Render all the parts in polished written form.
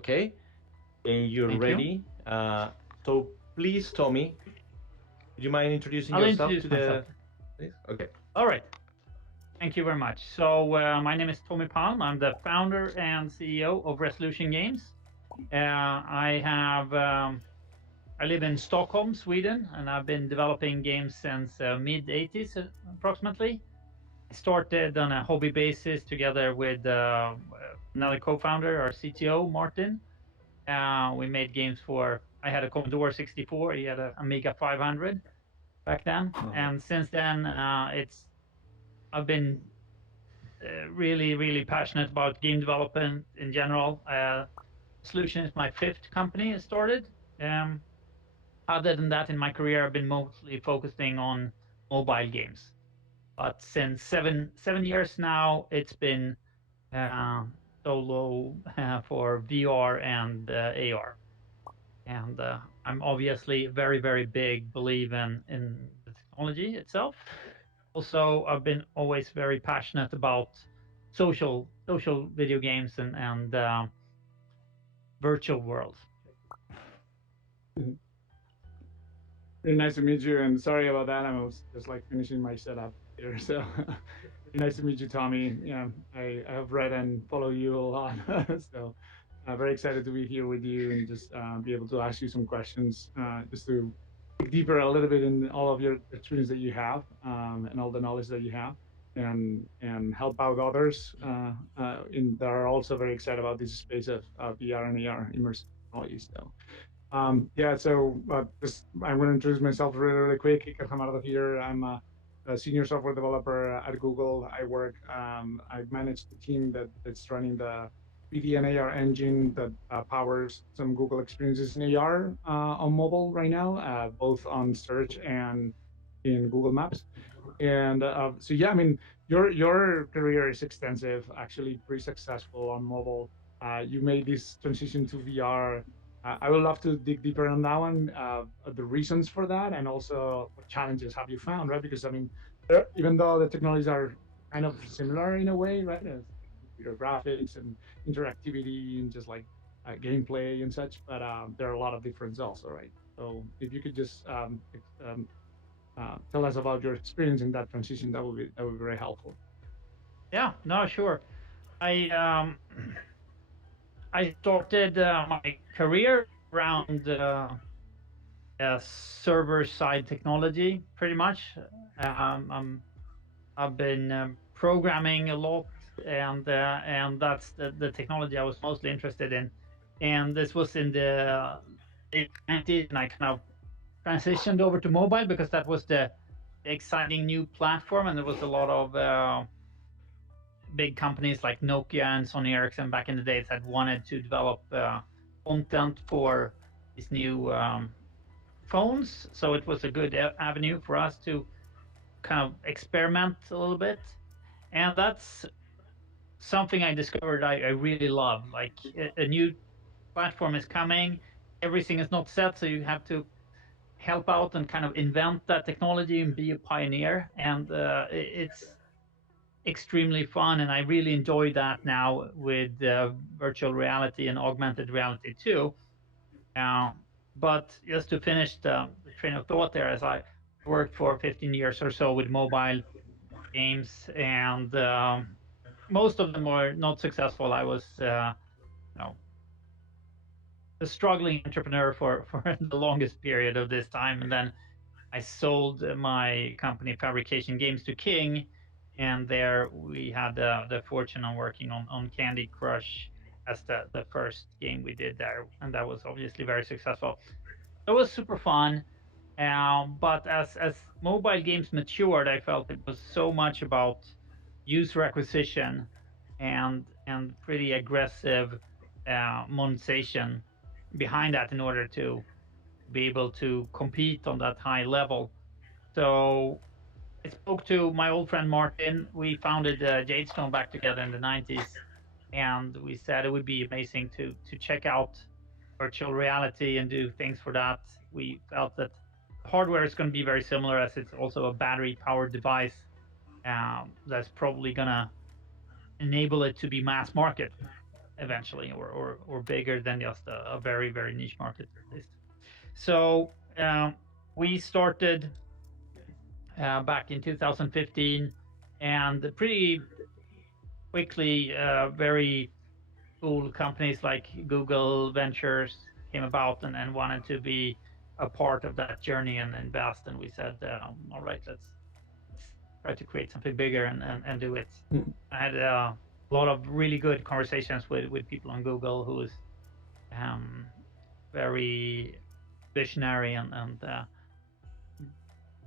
Okay, and you're Thank you. ready. So please, Tommy, would you mind introducing I'll yourself introduce to myself. the? Okay. All right. Thank you very much. So my name is Tommy Palm. I'm the founder and CEO of Resolution Games. I live in Stockholm, Sweden, and I've been developing games since mid '80s approximately. I started on a hobby basis together with another co-founder, our CTO Martin. We made games for. I had a Commodore 64. He had a Amiga 500 back then, and since then, I've been really passionate about game development in general. Solution is my fifth company I started. Um, Other than that, in my career, I've been mostly focusing on mobile games. But since seven years now, it's been uh, solo for VR and AR. And I'm obviously very big believer in the technology itself. Also, I've been always very passionate about social video games and virtual worlds. Really nice to meet you, and sorry about that. I was just like finishing my setup here. So really nice to meet you, Tommy. Yeah, I have read and follow you a lot. So very excited to be here with you and just be able to ask you some questions, just to dig deeper a little bit in all of your experience that you have, and all the knowledge that you have, and help out others that are also very excited about this space of VR and AR immersive technology. So yeah, so just I'm going to introduce myself really quick because I'm out of here. I'm a senior software developer at Google. I manage the team that's running the 3D and AR engine that powers some Google experiences in AR on mobile right now, both on search and in Google Maps. And so yeah, I mean, your career is extensive, actually pretty successful on mobile. You made this transition to VR. I would love to dig deeper on that one, the reasons for that, and also what challenges have you found, right? Because I mean, even though the technologies are kind of similar in a way, right? Computer graphics and interactivity and just like gameplay and such, but there are a lot of differences also, right? So if you could just tell us about your experience in that transition, that would be very helpful. Yeah, no, sure. I um, I started my career around server side technology, pretty much. I've been programming a lot, and that's the technology I was mostly interested in. And this was in the late 90s, and I kind of transitioned over to mobile because that was the exciting new platform, and there was a lot of big companies like Nokia and Sony Ericsson back in the days had wanted to develop content for these new phones. So it was a good avenue for us to kind of experiment a little bit. And that's something I discovered I really love. Like a new platform is coming, everything is not set, so you have to help out and kind of invent that technology and be a pioneer. And it's extremely fun, and I really enjoy that now with virtual reality and augmented reality too. Uh, but just to finish the train of thought there, as I worked for 15 years or so with mobile games, and most of them were not successful. I was, you know, a struggling entrepreneur for the longest period of this time, and then I sold my company Fabrication Games to King, and there we had the fortune of working on Candy Crush as the first game we did there, and that was obviously very successful. It was super fun, but as mobile games matured, I felt it was so much about user acquisition and pretty aggressive monetization behind that in order to be able to compete on that high level. So I spoke to my old friend Martin. We founded Jadestone back together in the 90s, and we said it would be amazing to check out virtual reality and do things for that. We felt that the hardware is going to be very similar, as it's also a battery powered device that's probably going to enable it to be mass market. eventually, or bigger than just a very, very niche market at least. So we started back in 2015, and pretty quickly, very cool companies like Google Ventures came about and wanted to be a part of that journey and invest. And we said, all right, let's try to create something bigger and do it. I had a lot of really good conversations with people on Google who was very visionary, and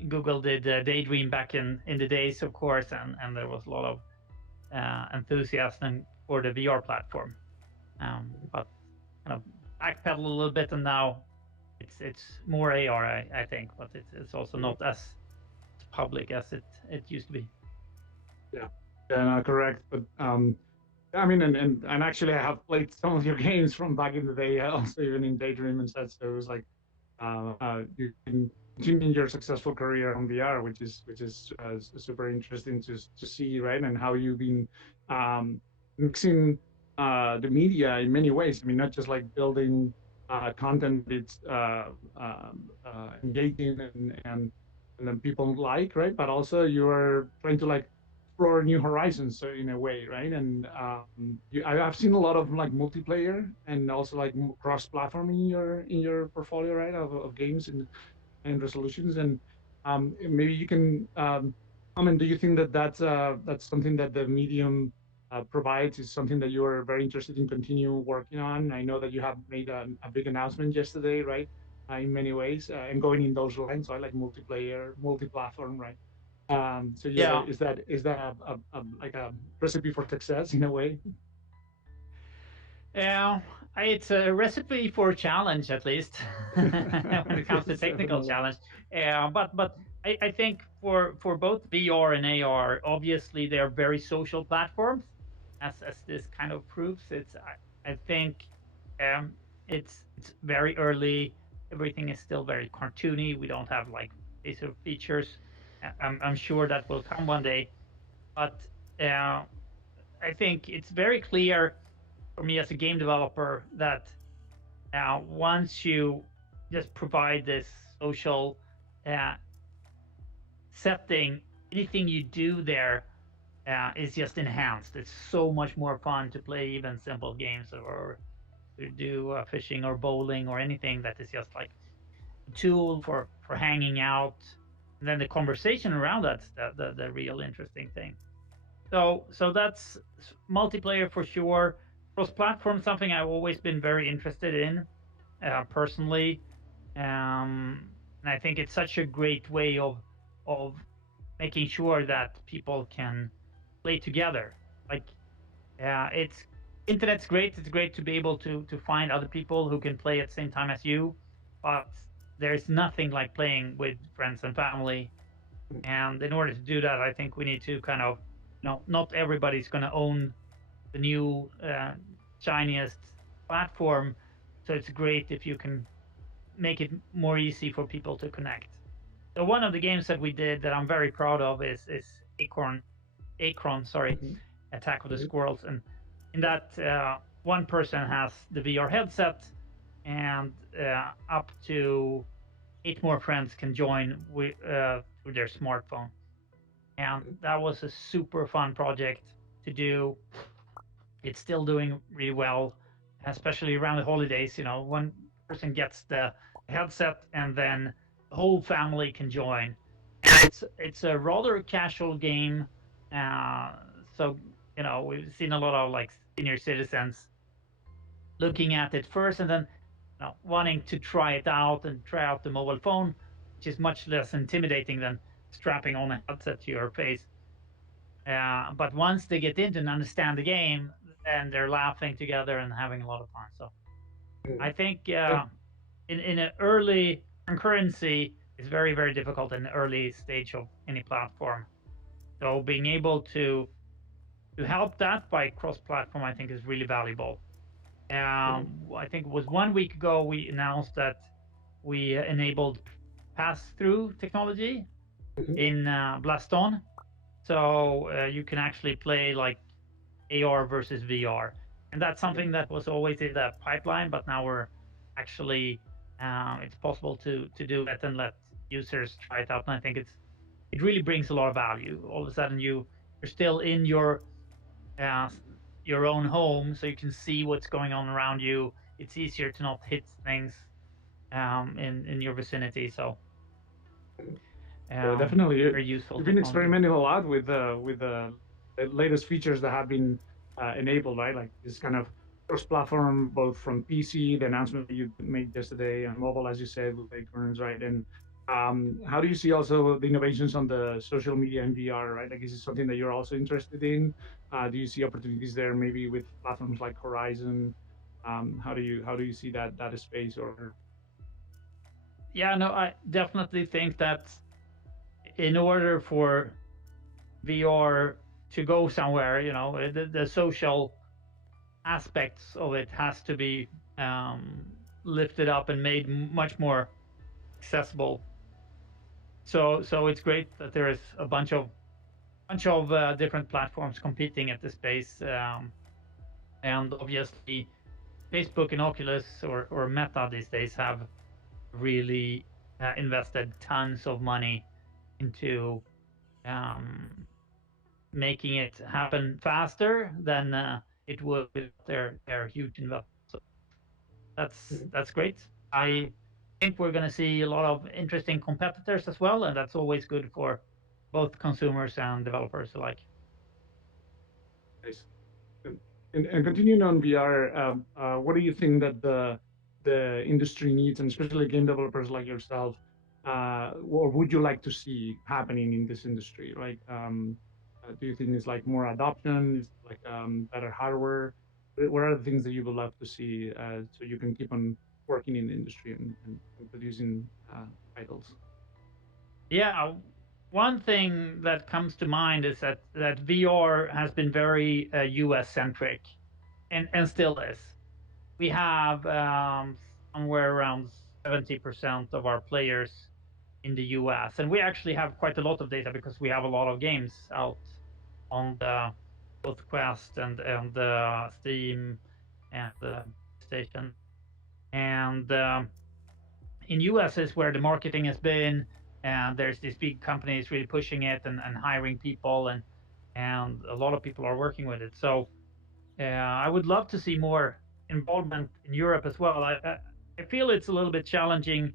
Google did Daydream back in the days, of course, and there was a lot of enthusiasm for the VR platform. But kind of backpedal a little bit, and now it's more AR, I think, but it's also not as public as it used to be. Yeah, no, correct. But I mean, and actually, I have played some of your games from back in the day, also even in Daydream and such. So it was like you can continue your successful career on VR, which is super interesting to see, right? And how you've been mixing the media in many ways. I mean, not just like building content it's engaging and then people like, right? But also you are trying to like explore new horizons, so in a way, right? And I've seen a lot of like multiplayer and also like cross-platform in your portfolio, right? Of games and resolutions, and maybe you can comment. Do you think that that's something that the medium provides? Is something that you are very interested in continue working on? I know that you have made a big announcement yesterday, right? In many ways, and going in those lines, right? Like multiplayer, multi-platform, right? So yeah, Yeah. is that like a recipe for success in a way? Yeah, it's a recipe for a challenge, at least when it comes to Yes, technical definitely. challenge. But I think for both VR and AR, obviously they are very social platforms, as this kind of proves. I think it's very early. Everything is still very cartoony. We don't have like basic features. I'm sure that will come one day, but uh, I think it's very clear for me as a game developer that once you just provide this social uh, setting, anything you do there is just enhanced. It's so much more fun to play even simple games, or to do fishing or bowling or anything that is just like a tool for hanging out. And then the conversation around that's the real interesting thing. So that's multiplayer for sure. Cross-platform, something I've always been very interested in personally, and I think it's such a great way of making sure that people can play together. Like, it's internet's great. It's great to be able to find other people who can play at the same time as you, but there's nothing like playing with friends and family. And in order to do that, I think we need to kind of, not everybody's going to own the new shiniest platform. So it's great if you can make it more easy for people to connect. So one of the games that we did that I'm very proud of is Acorn, sorry, Mhm. Attack of the Mhm. Squirrels, and in that one person has the VR headset, and up to 8 more friends can join through their smartphone. And that was a super fun project to do. It's still doing really well, especially around the holidays. One person gets the headset, and then the whole family can join. And it's a rather casual game, uh, so we've seen a lot of like senior citizens looking at it first, and then wanting to try it out and try out the mobile phone, which is much less intimidating than strapping on a headset to your face. But once they get into and understand the game, then they're laughing together and having a lot of fun. So I think in an early concurrency is very, very difficult in the early stage of any platform. So being able to help that by cross-platform, I think, is really valuable. I think it was 1 week ago we announced that we enabled pass-through technology in Blaston. So you can actually play like AR versus VR. and that's something that was always in the pipeline, but now we're actually it's possible to do it and let users try it out. And I think it really brings a lot of value. All of a sudden, you're still in uh, your own home, so you can see what's going on around you. It's easier to not hit things in your vicinity. So Definitely, very useful you've been technology. experimenting a lot with the latest features that have been enabled, right? Like this kind of cross-platform, both from PC, the announcement that you made yesterday, and mobile, as you said, with Acorns, right? And how do you see also the innovations on the social media and VR, right? Like, is this something that you're also interested in? Do you see opportunities there, maybe with platforms like Horizon? How do you see that space? Or Yeah, no, I definitely think that in order for VR to go somewhere, the social aspects of it has to be lifted up and made much more accessible. So it's great that there is a bunch of different platforms competing at this space, and obviously Facebook and Oculus or Meta these days have really invested tons of money into um, making it happen faster than it would with their huge investment. So that's great. I think we're going to see a lot of interesting competitors as well, and that's always good for both consumers and developers alike. nice. And continuing on VR, what do you think that the industry needs, and especially game developers like yourself, or would you like to see happening in this industry, right? Do you think it's like more adoption? Is it like better hardware? What are the things that you would love to see so you can keep on working in the industry and producing titles? Yeah, one thing that comes to mind is that VR has been very US centric, and still is. We have somewhere around 70% of our players in the US, and we actually have quite a lot of data because we have a lot of games out on the both Quest and Steam and the PlayStation. And in US is where the marketing has been, and there's these big companies really pushing it and hiring people, and a lot of people are working with it. So I would love to see more involvement in Europe as well. I feel it's a little bit challenging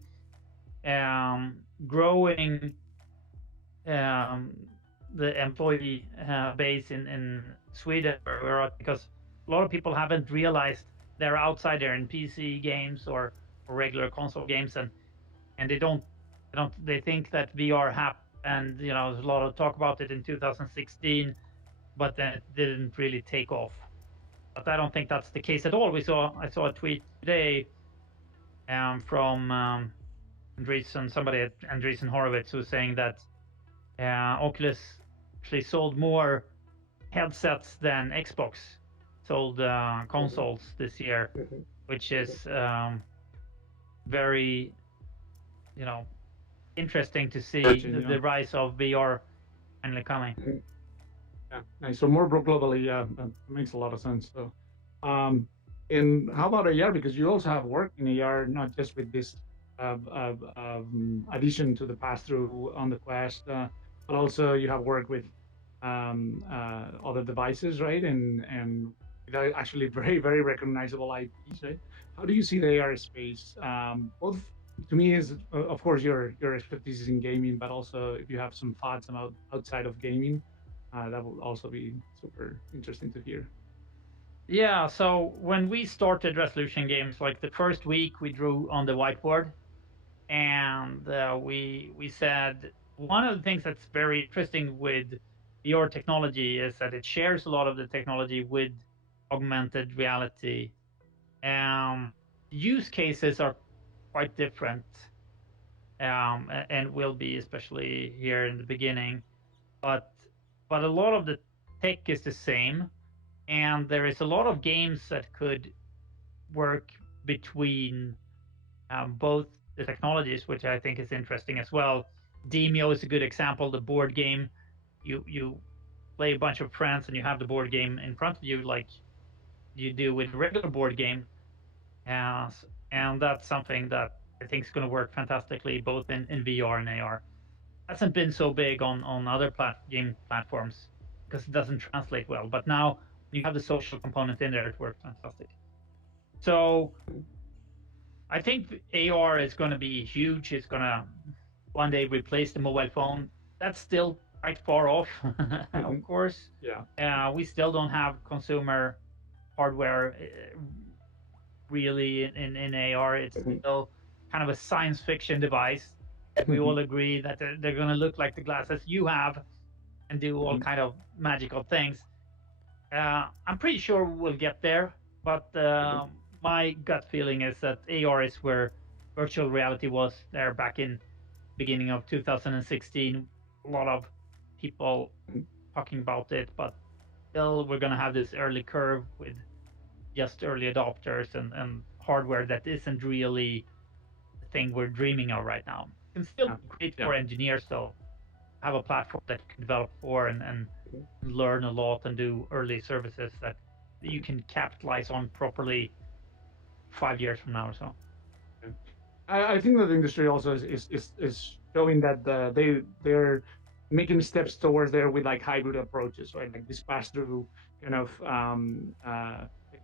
growing um, the employee base in Sweden because a lot of people haven't realized they're outside there in PC games or regular console games, and they think that VR happened. There's a lot of talk about it in 2016, but then it didn't really take off. But I don't think that's the case at all. I saw a tweet today from somebody at Andreessen Horowitz, who was saying that Oculus actually sold more headsets than Xbox sold consoles this year, which is very, interesting to see the rise of VR finally coming. Yeah, nice. So more globally, yeah, that makes a lot of sense. So, and how about AR? Because you also have worked in AR, not just with this addition to the pass-through on the Quest, but also you have worked with other devices, right? And they're actually very, very recognizable IPs, right? How do you see the AR space? Both to me is, of course, your expertise is in gaming, but also if you have some thoughts about outside of gaming, that will also be super interesting to hear. Yeah, so when we started Resolution Games, like the first week we drew on the whiteboard, and we said one of the things that's very interesting with your technology is that it shares a lot of the technology with augmented reality. Use cases are quite different, and will be, especially here in the beginning, but a lot of the tech is the same, and there is a lot of games that could work between both the technologies, which I think is interesting as well. Demeo is a good example. The board game, you play a bunch of friends and you have the board game in front of you, like you do with a regular board game. And that's something that I think is going to work fantastically both in VR and AR. Hasn't been so big on other game platforms because it doesn't translate well. But now you have the social component in there, it works fantastic. So I think AR is going to be huge. It's going to one day replace the mobile phone. That's still quite far off, of course. Yeah. We still don't have consumer hardware really in AR. It's still kind of a science fiction device. We all agree that they're going to look like the glasses you have and do all kind of magical things. I'm pretty sure we'll get there, but my gut feeling is that AR is where virtual reality was there back in beginning of 2016. A lot of people talking about it, but still we're going to have this early curve with just early adopters and hardware that isn't really the thing we're dreaming of right now. It's still great for engineers, though. Have a platform that you can develop for and learn a lot and do early services that you can capitalize on properly 5 years from now or so. I think that the industry also is showing that they're making steps towards there with like hybrid approaches, right? Like this pass-through kind of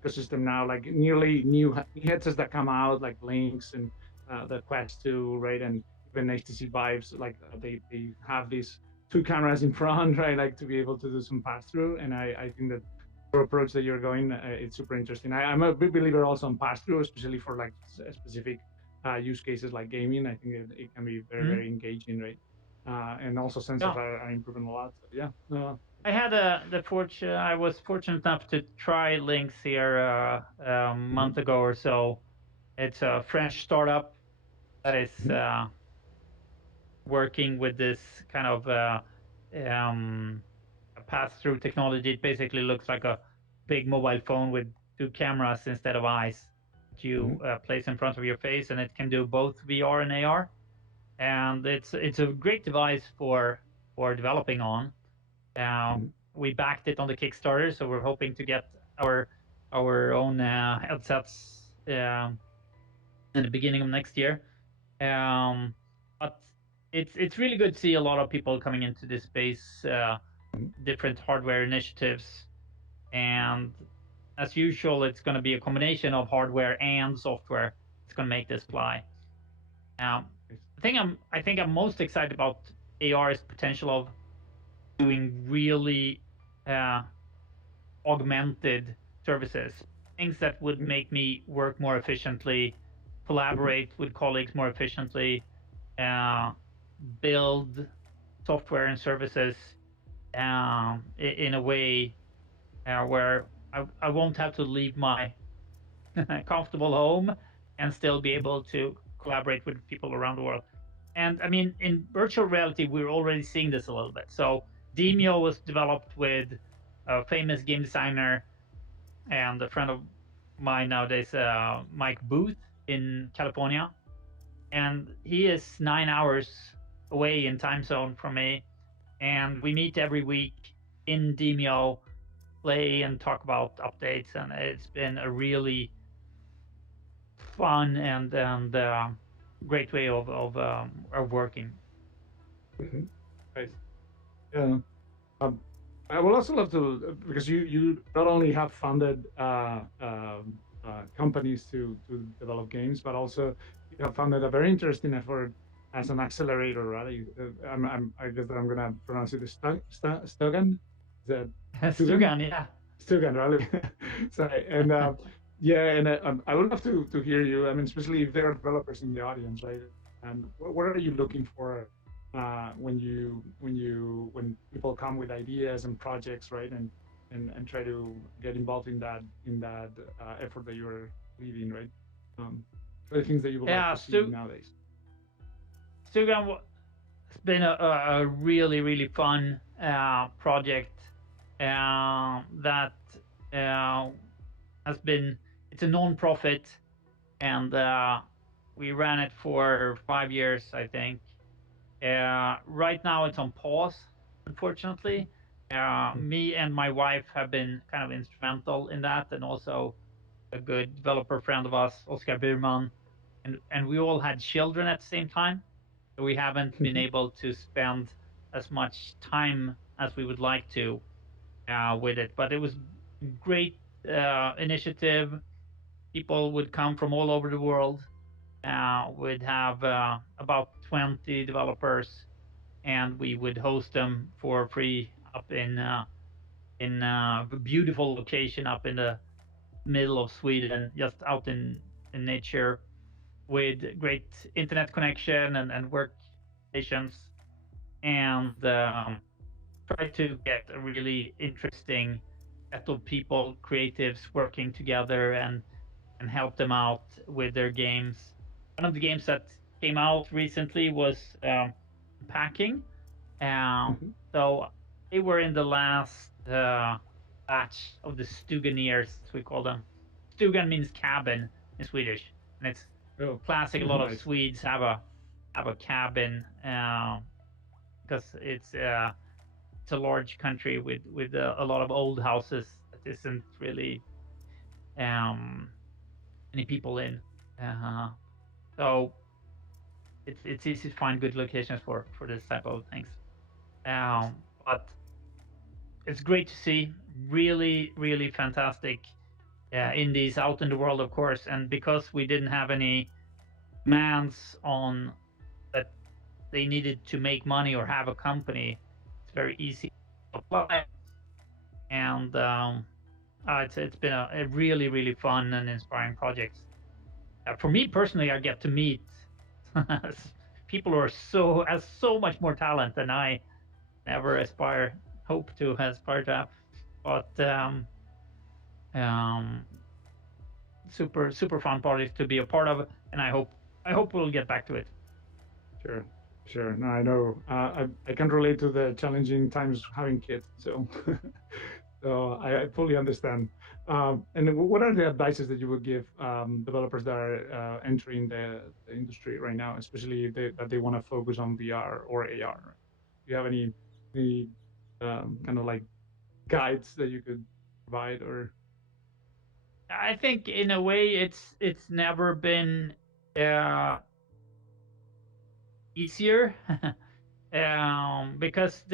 ecosystem now, like nearly new headsets that come out, like Lynx and the Quest 2, right? And even HTC Vives, like they have these 2 cameras in front, right? Like to be able to do some pass-through. And I think that your approach that you're going, it's super interesting. I'm a big believer also on pass-through, especially for like specific use cases like gaming. I think it can be very, very engaging, right? And also sensors are improving a lot. So yeah. I had I was fortunate enough to try Lynx here a month ago or so. It's a French startup that is working with this kind of pass-through technology. It basically looks like a big mobile phone with 2 cameras instead of eyes that you place in front of your face, and it can do both VR and AR. And it's a great device for developing on. We backed it on the Kickstarter, so we're hoping to get our own headsets in the beginning of next year. But it's really good to see a lot of people coming into this space, different hardware initiatives, and as usual, it's going to be a combination of hardware and software. It's going to make this fly. I think I'm most excited about AR's potential of doing really augmented services, things that would make me work more efficiently, collaborate with colleagues more efficiently, build software and services in a way where I won't have to leave my comfortable home and still be able to collaborate with people around the world. And I mean, in virtual reality, we're already seeing this a little bit. So Demeo was developed with a famous game designer and a friend of mine nowadays, Mike Booth in California. And he is 9 hours away in time zone from me. And we meet every week in Demeo, play and talk about updates. And it's been a really fun and great way of working. Right. Yeah. I would also love to, because you not only have funded companies to develop games, but also you have funded a very interesting effort as an accelerator, right? I guess that I'm gonna pronounce it Stogan. Is that Stugan, yeah. Stugan, right? Sorry, and yeah, and I would love to hear you. I mean, especially if there are developers in the audience, right? And what are you looking for when people come with ideas and projects, right? And try to get involved in that effort that you're leading, right? For the things that you would like to see nowadays. Stugan has been a really, really fun project that has been. It's a non-profit, and we ran it for 5 years, I think. Right now, it's on pause, unfortunately. Me and my wife have been kind of instrumental in that, and also a good developer friend of us, Oscar Burman, and we all had children at the same time, so we haven't been able to spend as much time as we would like to with it. But it was great initiative. People would come from all over the world. We'd have about 20 developers, and we would host them for free up in a beautiful location up in the middle of Sweden, just out in nature, with great internet connection and workstations, and try to get a really interesting set of people, creatives working together and help them out with their games. One of the games that came out recently was Packing. So they were in the last batch of the Stuganeers, we call them. Stugan means cabin in Swedish, and it's classic. A lot of Nice. Swedes have a cabin because it's a large country with a lot of old houses that isn't really any people in. So it's easy to find good locations for this type of things. But it's great to see really, really fantastic indies out in the world, of course. And because we didn't have any demands on that they needed to make money or have a company, it's very easy to apply. And it's been a really, really fun and inspiring project. For me personally, I get to meet people who are has so much more talent than I never hope to aspire to have. But super fun project to be a part of, and I hope we'll get back to it. Sure. No, I know. I can relate to the challenging times having kids, so so I fully understand. And what are the advices that you would give developers that are entering the industry right now, especially that they want to focus on VR or AR? Do you have any kind of like guides that you could provide, or? I think in a way it's never been easier because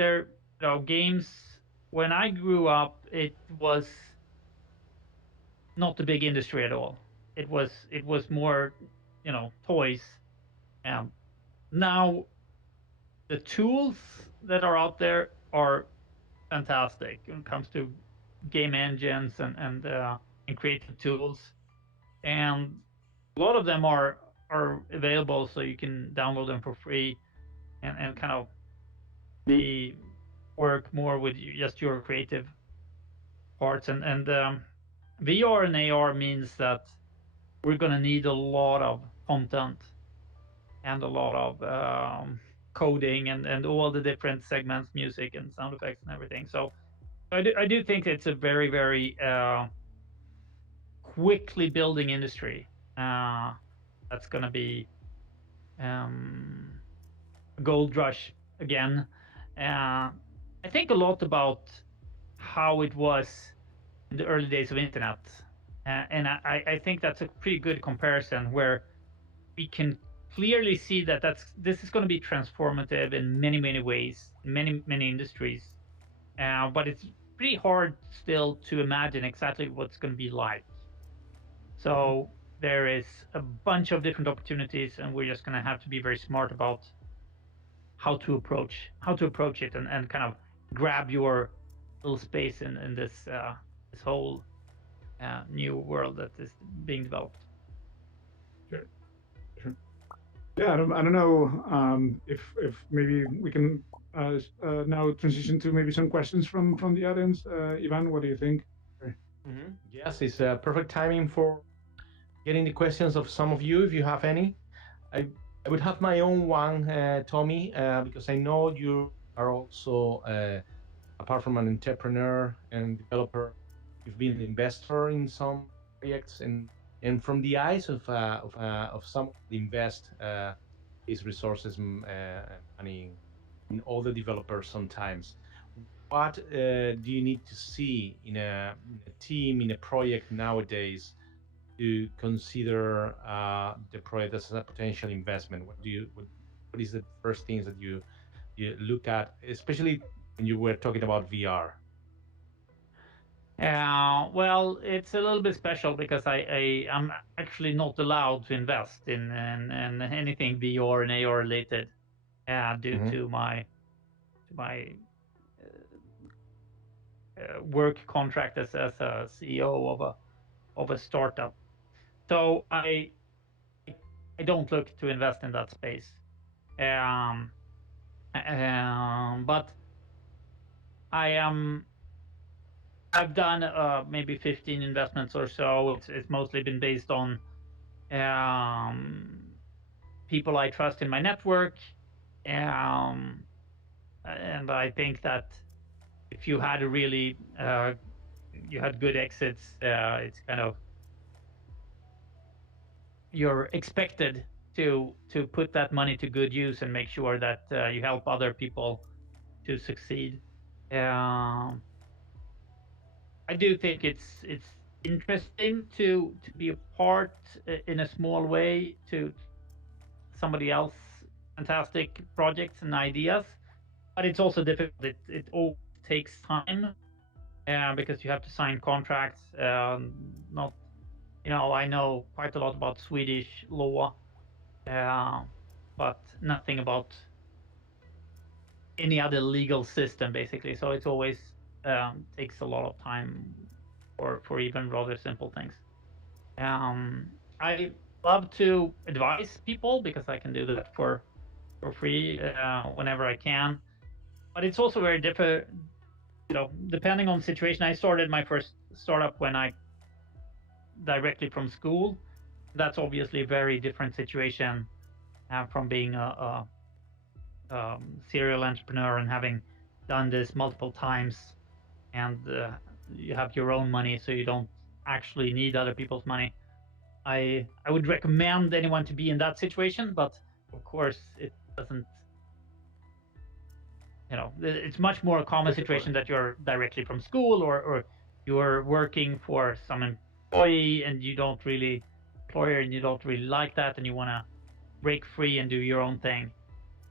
games, when I grew up, it was not a big industry at all. It was more toys. Now the tools that are out there are fantastic when it comes to game engines and creative tools, and a lot of them are available, so you can download them for free and kind of work more with just your creative parts. And VR and AR means that we're gonna need a lot of content and a lot of coding and all the different segments, music and sound effects and everything. So I do think it's a very, very quickly building industry that's going to be a gold rush again. I think a lot about how it was in the early days of internet, and I think that's a pretty good comparison where we can clearly see that this is going to be transformative in many ways, many industries, but it's pretty hard still to imagine exactly what's going to be like. So there is a bunch of different opportunities, and we're just going to have to be very smart about how to approach it and kind of grab your little space in this this whole new world that is being developed. Sure. Yeah, I don't know if maybe we can now transition to maybe some questions from the audience. Ivan, what do you think? Yes, it's perfect timing for getting the questions of some of you, if you have any. I would have my own one, Tommy, because I know you are also, apart from an entrepreneur and developer, you've been an investor in some projects, and from the eyes of some of the invest these resources, money in all the developers sometimes. what do you need to see in a team, in a project nowadays to consider the project as a potential investment? What is the first things that you look at, especially when you were talking about VR? Well, it's a little bit special because I'm actually not allowed to invest in anything VR and AR related, due Mhm. to my work contract as a CEO of a startup. So I don't look to invest in that space. Um, but I am. I've done maybe 15 investments or so. It's mostly been based on um, people I trust in my network, um, and I think that if you had a really you had good exits, it's kind of you're expected to put that money to good use and make sure that you help other people to succeed. Um, I do think it's interesting to be a part in a small way to somebody else fantastic projects and ideas, but it's also difficult. It all takes time because you have to sign contracts. Not I know quite a lot about Swedish law, uh, but nothing about any other legal system basically. So it's always takes a lot of time for even rather simple things. I love to advise people because I can do that for free whenever I can. But it's also very different, depending on the situation. I started my first startup when I directly from school. That's obviously a very different situation from being a serial entrepreneur and having done this multiple times, and you have your own money, so you don't actually need other people's money. I would recommend anyone to be in that situation, but of course it doesn't. It's much more a common situation that you're directly from school, or you're working for some employee and you don't really employer and you don't really like that, and you want to break free and do your own thing.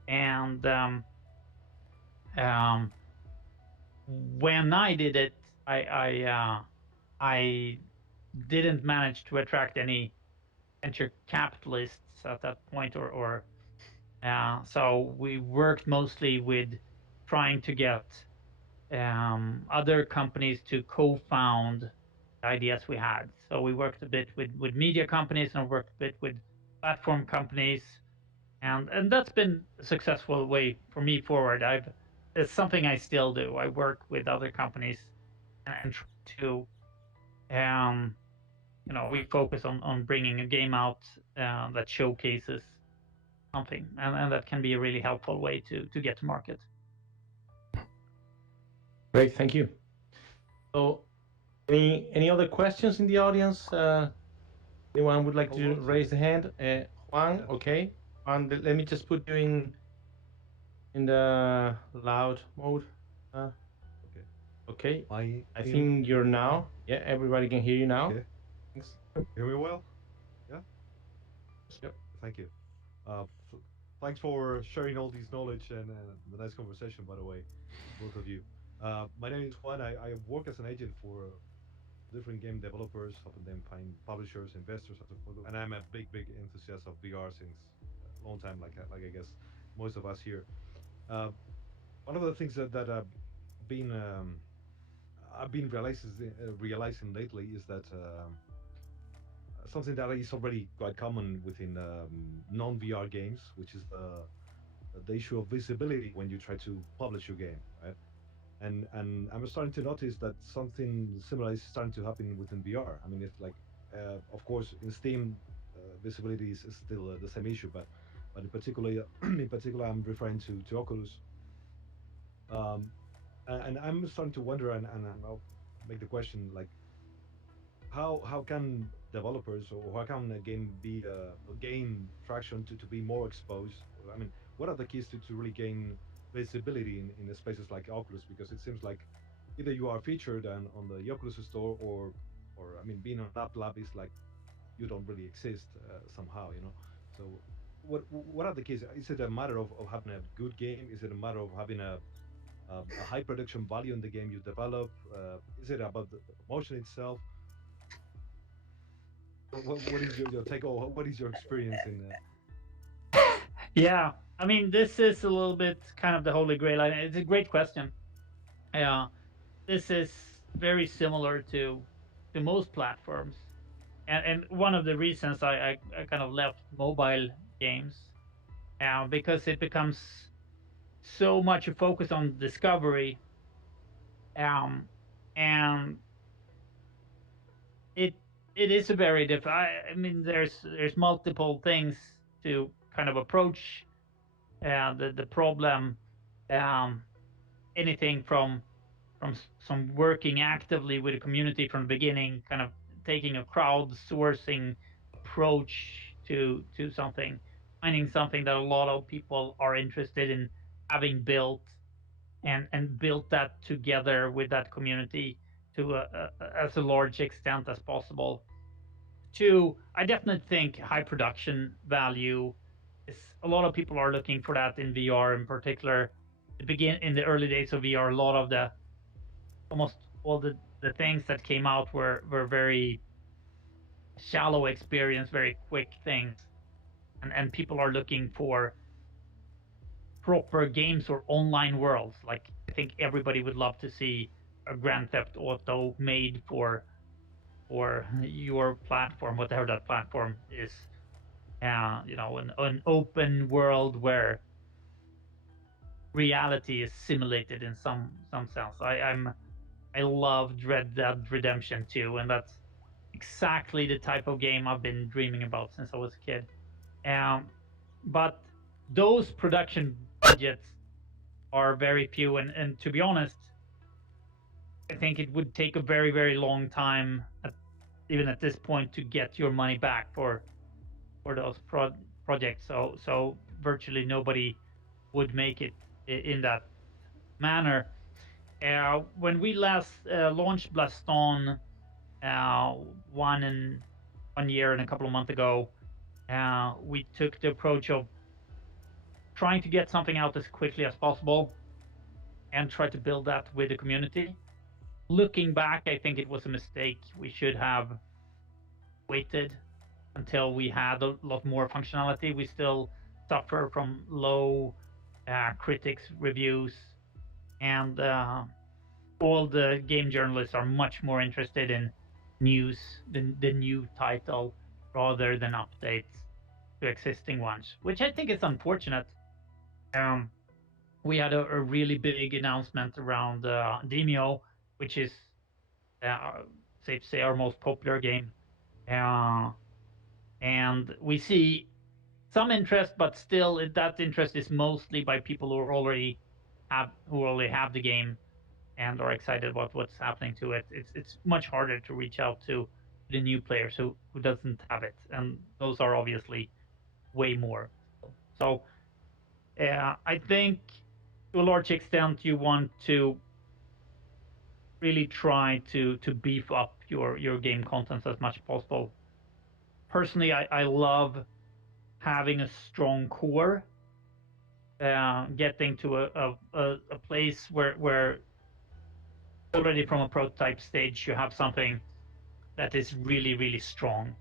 And um, when I did it, I didn't manage to attract any venture capitalists at that point, or so we worked mostly with trying to get other companies to co-found ideas we had. So we worked a bit with media companies and worked a bit with platform companies, and that's been a successful way for me forward. It's something I still do. I work with other companies and try to we focus on bringing a game out that showcases something, and that can be a really helpful way to get to market. Great, thank you. So, any other questions in the audience? Anyone would like to raise the hand? Juan, okay. Juan, let me just put you in the loud mode. Okay. I think you're now. Yeah, everybody can hear you now. Okay. Thanks. Hear me well? Yeah. Yep. Thank you. Thanks for sharing all this knowledge and the nice conversation, by the way, both of you. My name is Juan. I work as an agent for different game developers, helping them find publishers, investors, and so forth. And I'm a big enthusiast of VR since a long time, like I guess most of us here. Uh, One of the things that been um, I've been realizing lately is that something that is already quite common within non-VR games, which is the issue of visibility when you try to publish your game, right? And I'm starting to notice that something similar is starting to happen within VR. I mean, if like, of course, in Steam, visibility is still the same issue, but in particular, I'm referring to Oculus. Um, and I'm starting to wonder, and I'll make the question like, how can developers or how can a game be gain traction to be more exposed? I mean, what are the keys to really gain visibility in the spaces like Oculus, because it seems like either you are featured on the Oculus store, or I mean, being on that lab is like you don't really exist somehow, you know. So what are the keys? Is it a matter of having a good game? Is it a matter of having a high production value in the game you develop? Is it about the promotion itself? What is your take, or what is your experience in Yeah, I mean, this is a little bit kind of the holy grail. It's a great question. Yeah, this is very similar to most platforms, and one of the reasons I kind of left mobile games, because it becomes so much a focus on discovery, um, and it it is a very different. I mean, there's multiple things to kind of approach the problem. Um, Anything from some working actively with the community from the beginning, kind of taking a crowdsourcing approach to something, finding something that a lot of people are interested in having built, and built that together with that community to as a large extent as possible. Two, I definitely think high production value is, a lot of people are looking for that in VR in particular. In the early days of VR, a lot of the almost all the things that came out were very shallow experience, very quick things, and people are looking for proper games or online worlds. Like, I think everybody would love to see a Grand Theft Auto made for your platform, whatever that platform is. An open world where reality is simulated in some sense. I love Red Dead Redemption 2, and that's exactly the type of game I've been dreaming about since I was a kid. Um, but those production budgets are very few, and to be honest, I think it would take a very, very long time, even at this point, to get your money back for those projects. So virtually nobody would make it in that manner. When we last launched Blaston, uh, one and 1 year and a couple of months ago, we took the approach of trying to get something out as quickly as possible and try to build that with the community. Looking back, I think it was a mistake. We should have waited until we had a lot more functionality. We still suffer from low critics reviews, and all the game journalists are much more interested in news, the new title, rather than updates to existing ones, which I think is unfortunate. Um, we had a really big announcement around Demeo, which is safe to say our most popular game, uh, and we see some interest, but still that interest is mostly by people who already have the game and are excited about what's happening to it. It's much harder to reach out to the new players who doesn't have it, and those are obviously way more. So I think to a large extent you want to really try to beef up your game contents as much as possible. Personally, I love having a strong core, getting to a place where already from a prototype stage you have something that is really, really strong,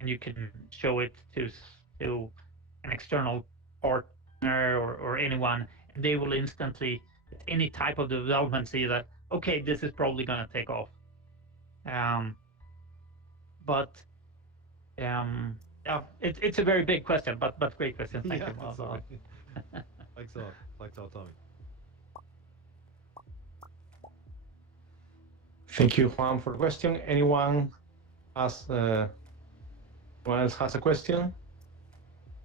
and you can show it to an external partner or anyone, and they will instantly, at any type of development, see that, okay, this is probably going to take off. Um, but yeah, it's a very big question, but great question. Thank yeah, you. that's all right. Thanks a lot, Tommy. Thank you, Juan, for the question. Has uh, anyone else has a question?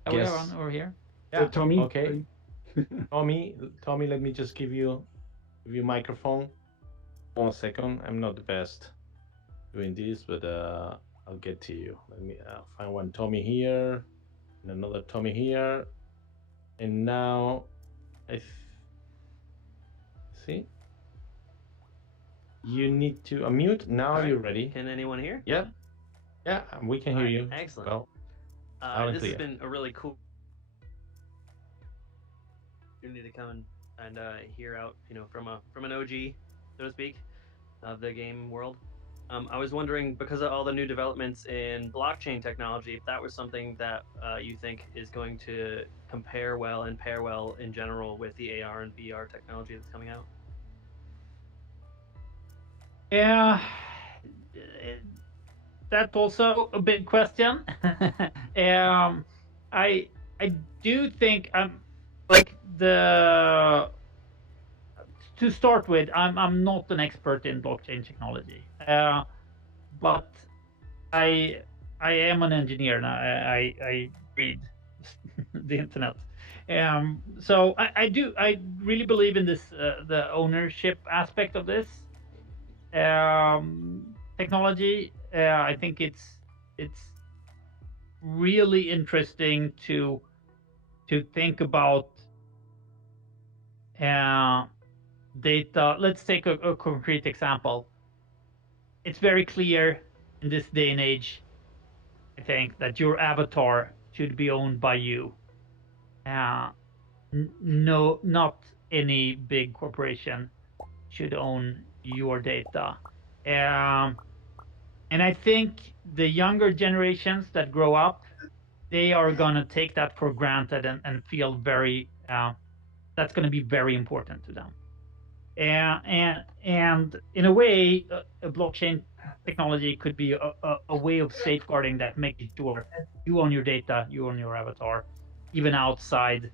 We Yes. are on over here. Yeah. Tommy. Okay. Tommy, let me just give you microphone. 1 second. I'm not the best doing this, but I'll get to you. Let me find one Tommy here and another Tommy here. And now see. You need to unmute. Now All right. you're ready. Can anyone hear? Yeah. Yeah, we can hear All right, you. excellent. Well, loud and This has clear. been a really cool opportunity to come and hear out, from an OG, so to speak, of the game world. I was wondering, because of all the new developments in blockchain technology, if that was something that you think is going to compare well and pair well in general with the AR and VR technology that's coming out. Yeah, that's also a big question. I do think like the to start with, I'm not an expert in blockchain technology, but I am an engineer and I read the internet. So I really believe in this the ownership aspect of this technology. I think it's really interesting to think about data. Let's take a concrete example. It's very clear in this day and age, I think, that your avatar should be owned by you. No, not any big corporation should own your data. And I think the younger generations that grow up, they are gonna take that for granted and feel very that's gonna be very important to them. And in a way, a blockchain technology could be a way of safeguarding that, making sure you own your data, you own your avatar, even outside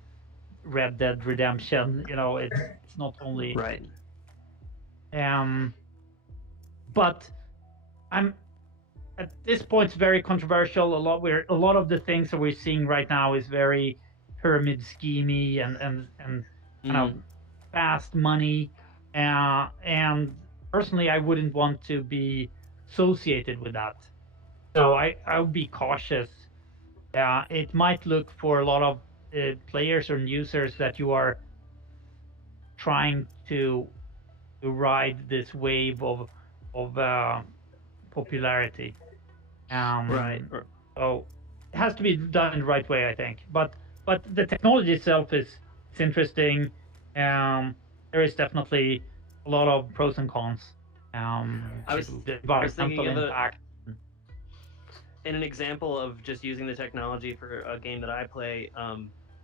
Red Dead Redemption. It's not only Right. But I'm at this point it's very controversial. A lot of the things that we're seeing right now is very pyramid schemey and kind of fast money. And personally, I wouldn't want to be associated with that. So I would be cautious. It might look for a lot of players or users that you are trying to ride this wave of popularity. Right. So it has to be done in the right way, I think. But the technology itself is interesting. There is definitely a lot of pros and cons. I was the environmental thinking of impact. in an example of just using the technology for a game that I play.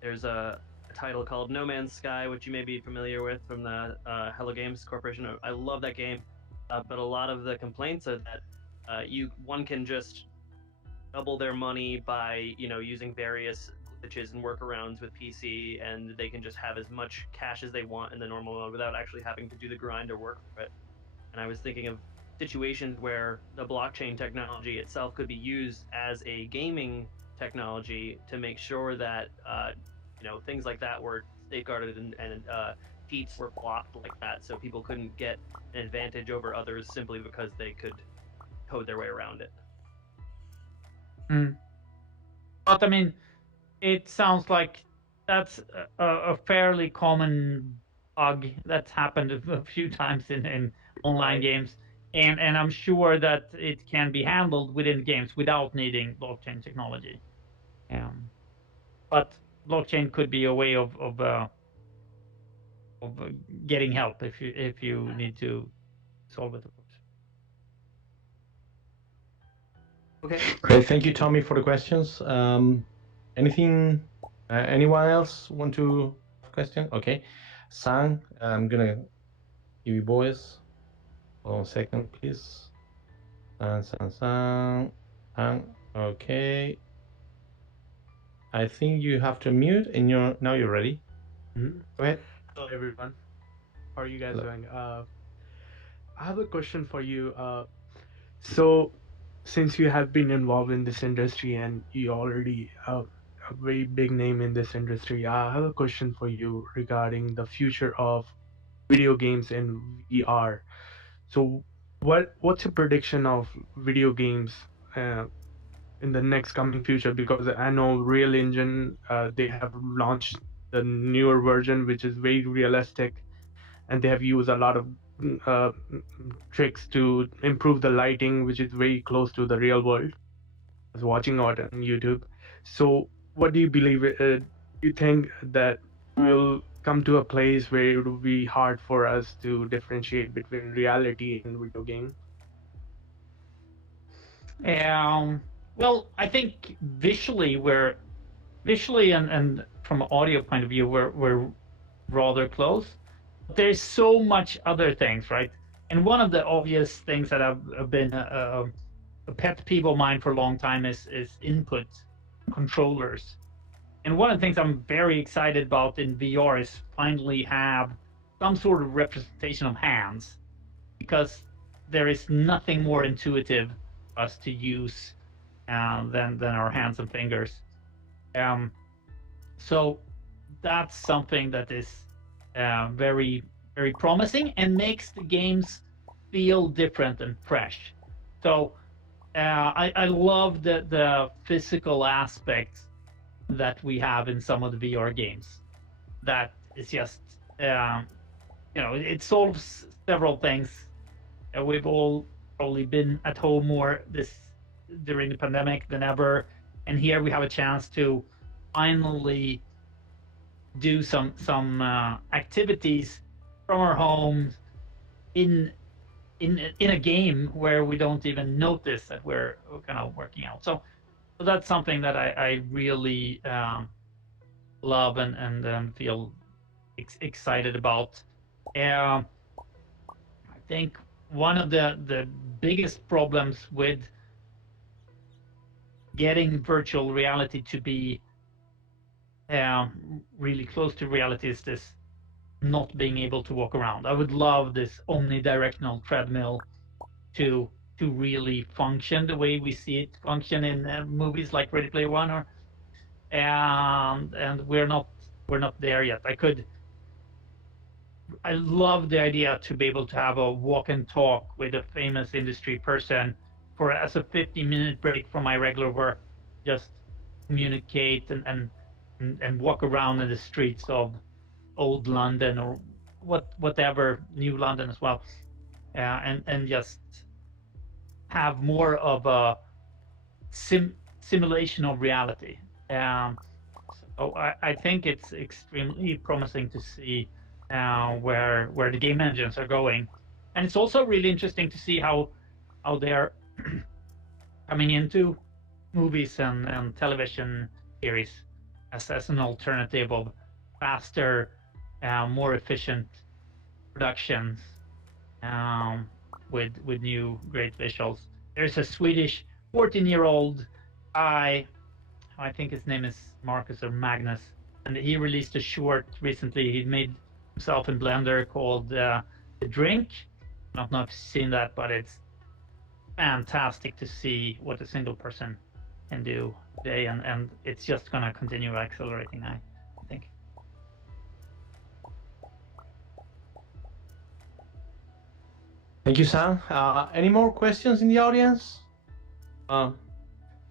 There's a title called No Man's Sky, which you may be familiar with from the Hello Games Corporation. I love that game, but a lot of the complaints are that one can just double their money by using various glitches and workarounds with PC, and they can just have as much cash as they want in the normal mode without actually having to do the grind or work for it. And I was thinking of situations where the blockchain technology itself could be used as a gaming technology to make sure that things like that were safeguarded and cheats were blocked like that, so people couldn't get an advantage over others simply because they could code their way around it. But I mean, it sounds like that's a fairly common bug that's happened a few times in online games, and I'm sure that it can be handled within games without needing blockchain technology. But blockchain could be a way of getting help if you need to solve it. Okay. Great. Thank you, Tommy, for the questions. Anything? Anyone else want to ask a question? Okay. Sang, I'm gonna give you voice. Hold on a second, please. Sang. Okay. I think you have to mute, and now you're ready. Go ahead. Hello, everyone. How are you guys Hello. doing? I have a question for you. So, since you have been involved in this industry and you already a very big name in this industry, I have a question for you regarding the future of video games in VR. So, what's your prediction of video games in the next coming future? Because I know Real Engine, they have launched the newer version, which is very realistic, and they have used a lot of uh, tricks to improve the lighting, which is very close to the real world. I was watching it on YouTube. So, what do you believe? Do you think that we'll come to a place where it will be hard for us to differentiate between reality and video game? Well, I think visually and from an audio point of view, we're rather close. But there's so much other things, right? And one of the obvious things that have been a pet peeve of mine for a long time is input controllers. And one of the things I'm very excited about in VR is finally have some sort of representation of hands, because there is nothing more intuitive for us to use than our hands and fingers. Um, so that's something that is very very promising and makes the games feel different and fresh. So I love the physical aspects that we have in some of the VR games. That is just it solves several things. We've all probably been at home more this during the pandemic than ever, and here we have a chance to finally do some activities from our homes in in a game where we don't even notice that we're kind of working out. So that's something that I really love and feel excited about. I think one of the biggest problems with getting virtual reality to be really close to reality is this not being able to walk around. I would love this omnidirectional treadmill to really function the way we see it function in movies like Ready Player One, or and we're not there yet. I love the idea to be able to have a walk and talk with a famous industry person for as a 15-minute break from my regular work, just communicate and walk around in the streets of old London or whatever new London as well, and just have more of a simulation of reality. Um, so I think it's extremely promising to see where the game engines are going, and it's also really interesting to see how they're coming into movies and television series as an alternative of faster, more efficient productions with new great visuals. There's a Swedish 14-year-old guy, I think his name is Marcus or Magnus, and he released a short recently. He made himself in Blender called The Drink. I don't know if you've seen that, but it's fantastic to see what a single person can do today, and it's just going to continue accelerating, I think. Thank you, Sam. Any more questions in the audience?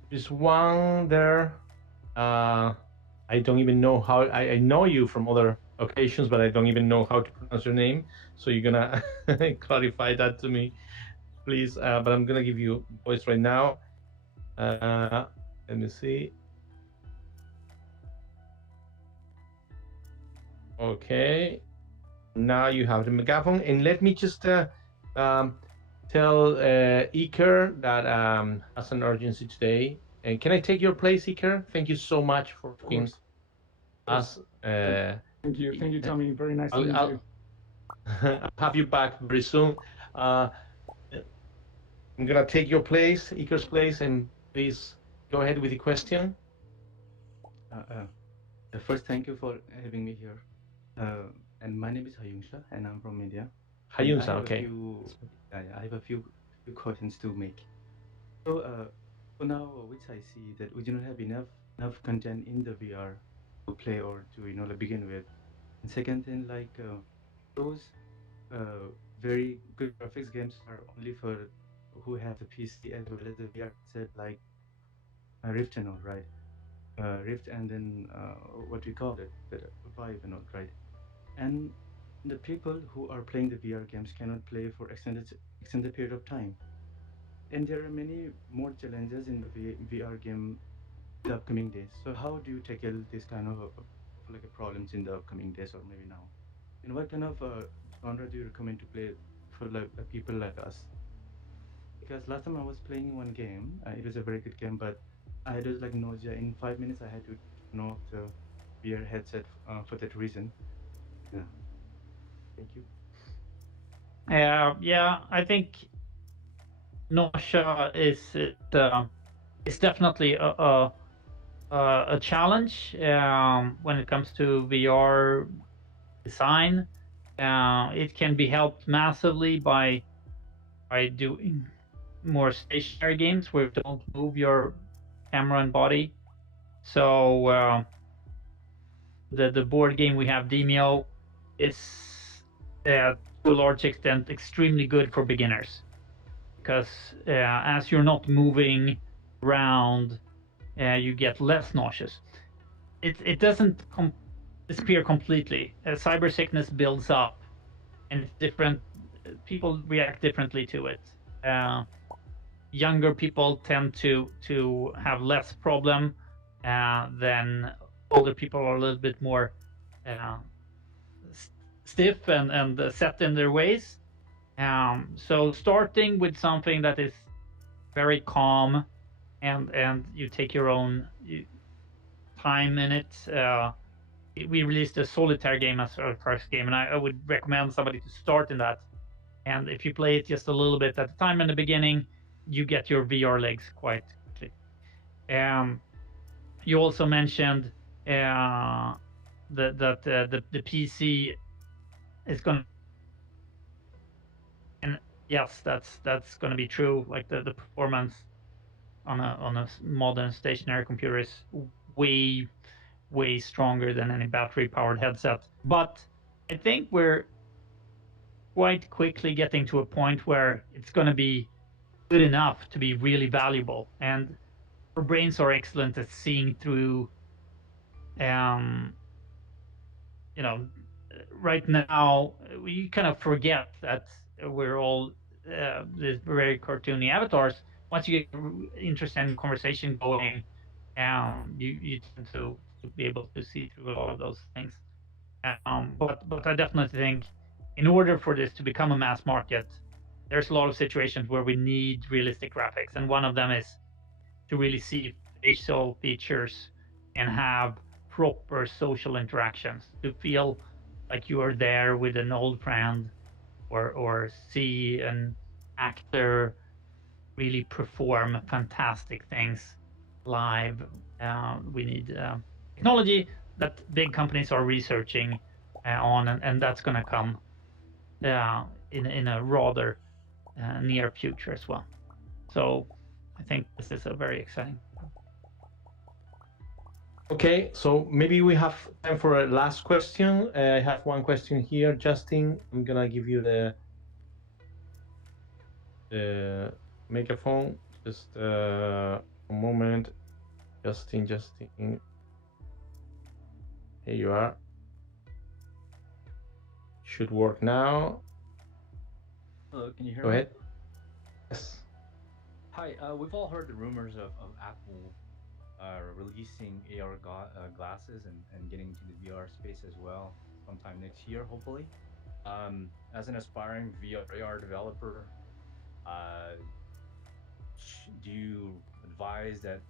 There's one there. I don't even know how. I know you from other occasions, but I don't even know how to pronounce your name. So you're gonna clarify that to me, please. But I'm gonna give you voice right now. Let me see. Okay. Now you have the megaphone, and let me just tell Iker that has an urgency today. And can I take your place, Iker? Thank you so much for being us. Thank you, Tommy. Very nice to meet you. I'll have you back very soon. I'm gonna take your place, Iker's place, and please go ahead with the question. First, thank you for having me here. And my name is Hayungsha, and I'm from India. Hayungsha, okay. I have a few questions to make. So, for now, which I see that we do not have enough content in the VR to play or to begin with. And second thing, like those very good graphics games are only for who have the PC as well as the VR set, like Rift and all, right? Rift and then what we call it, the Vive and all, right? And The people who are playing the VR games cannot play for extended period of time. And there are many more challenges in the VR game the upcoming days. So how do you tackle this kind of like problems in the upcoming days or maybe now? And what kind of genre do you recommend to play for like people like us? Because last time I was playing one game, it was a very good game, but I had like nausea. In 5 minutes, I had to turn off the VR headset for that reason. Yeah, thank you. Yeah, I think nausea is definitely a challenge when it comes to VR design. It can be helped massively by doing more stationary games where you don't move your camera and body. So the board game we have, Demeo, is to a large extent extremely good for beginners because as you're not moving around, you get less nauseous. It doesn't disappear completely. Cyber sickness builds up, and it's different. People react differently to it. Younger people tend to have less problem than older people are a little bit more uh, stiff and set in their ways. So starting with something that is very calm and you take your own time in it. We released a solitaire game as our first game, and I would recommend somebody to start in that. And if you play it just a little bit at a time in the beginning, you get your VR legs quite quickly. You also mentioned that the PC is going to, and yes, that's going to be true. Like the performance on a modern stationary computer is way stronger than any battery powered headset. But I think we're quite quickly getting to a point where it's going to be good enough to be really valuable. And our brains are excellent at seeing through, um, you know, right now we kind of forget that we're all these very cartoony avatars. Once you get interesting conversation going, you tend to be able to see through a lot of those things. But I definitely think in order for this to become a mass market, there's a lot of situations where we need realistic graphics, and one of them is to really see facial features and have proper social interactions, to feel like you are there with an old friend, or see an actor really perform fantastic things live. We need technology that big companies are researching on, and that's going to come in a rather near future as well. So I think this is a very exciting. Okay, so maybe we have time for a last question. I have one question here, Justin. I'm gonna give you the microphone. Just a moment, Justin. Here you are. Should work now. Hello, can you hear Go me? ahead. Yes. Hi, we've all heard the rumors of Apple releasing glasses and getting into the VR space as well sometime next year, hopefully. As an aspiring VR developer, uh, do you advise that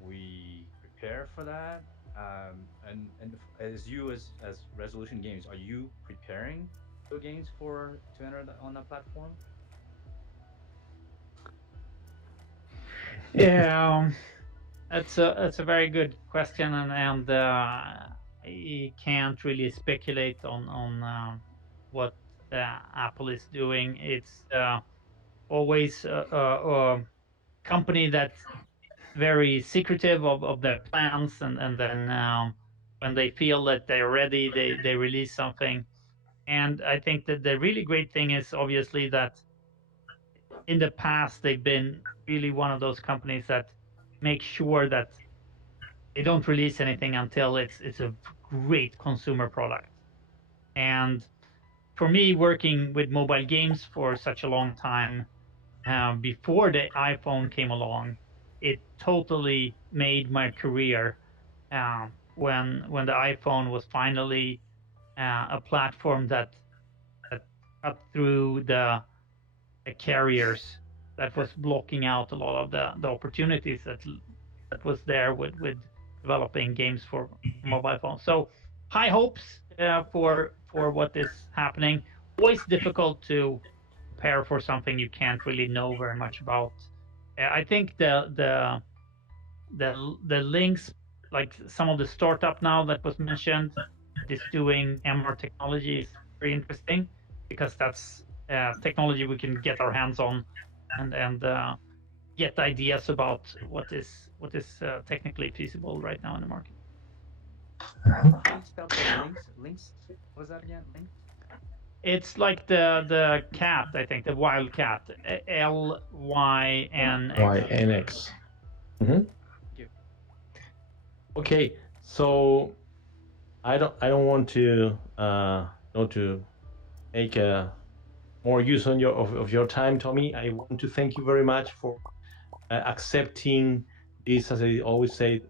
we prepare for that? And as you as Resolution Games, are you preparing your games to enter on that platform? Yeah, that's a very good question, and I can't really speculate on what Apple is doing. It's always a company that's very secretive of their plans, and then when they feel that they're ready, they release something. And I think that the really great thing is obviously that in the past they've been really one of those companies that make sure that they don't release anything until it's a great consumer product. And for me, working with mobile games for such a long time, before the iPhone came along, it totally made my career. When the iPhone was finally a platform that cut through the carriers, that was blocking out a lot of the opportunities that was there with developing games for mobile phones. So high hopes for what is happening. Always difficult to prepare for something you can't really know very much about. I think the links, like some of the startup now that was mentioned, that is doing MR technology, is very interesting, because that's technology we can get our hands on and get ideas about what is technically feasible right now in the market. Can you spell the links? Links? What was that again? Links? It's like the cat, I think, the wild cat, LYNX. YNX. Mm-hmm. Thank you. Okay, so I don't want to make more use on of your time, Tommy. I want to thank you very much for accepting this, as I always say,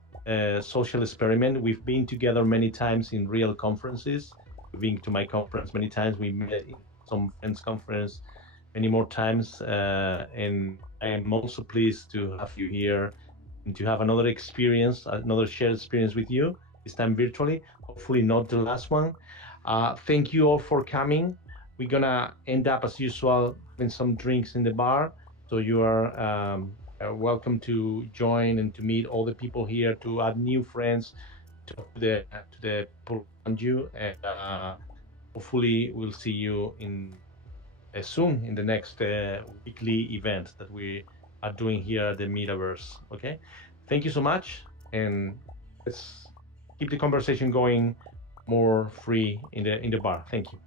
social experiment. We've been together many times in real conferences. You've been to my conference many times. We met in some friends' conference many more times, and I am also pleased to have you here and to have another experience, another shared experience with you, this time virtually, hopefully not the last one. Thank you all for coming. We're gonna end up as usual having some drinks in the bar, so you are welcome to join and to meet all the people here, to add new friends to the people around you, and hopefully we'll see you in soon in the next weekly event that we are doing here at the Metaverse. Okay, thank you so much, and let's keep the conversation going more free in the bar. Thank you.